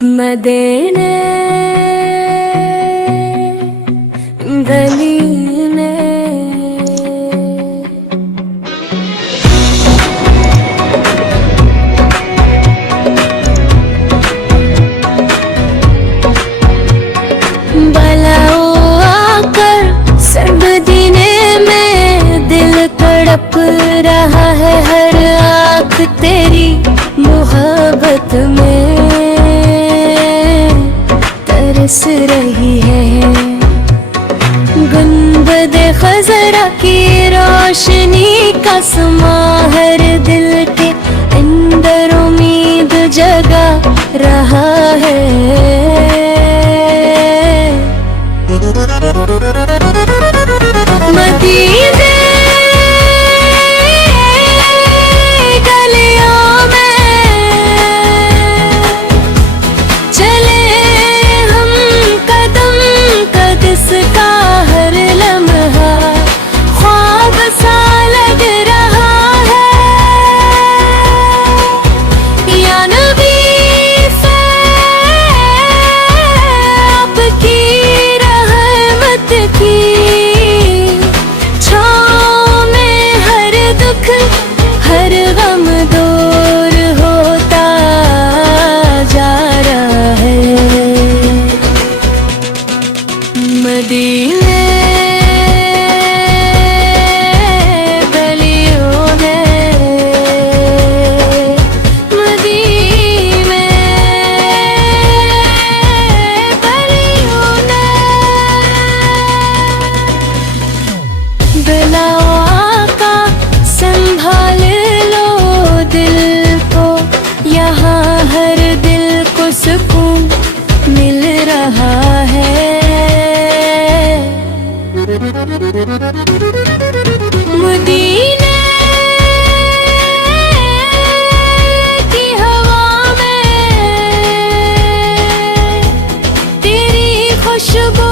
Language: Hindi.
मदीने गली में बलाओ आकर सब दीने में दिल तड़प रहा है हर आँख तेरी मोहब्बत में तरस रही है। गुंबदे खजरा की रोशनी का समा हर दिल के अंदर उम्मीद जगा रहा है। मदीने गलियों में चले हम कदम कदस का हर लम्हा ख्वाब सा लग रहा है। या नबी आपकी रहमत की छाँव में हर दुख हर गम दूर होता जा रहा है। मदीने गलियों में मदीने गलियों में बुलाओ आका संभाल लो दिल को यहाँ हर दिल को सुकून मिल रहा है। मदीने की हवा में तेरी खुशबू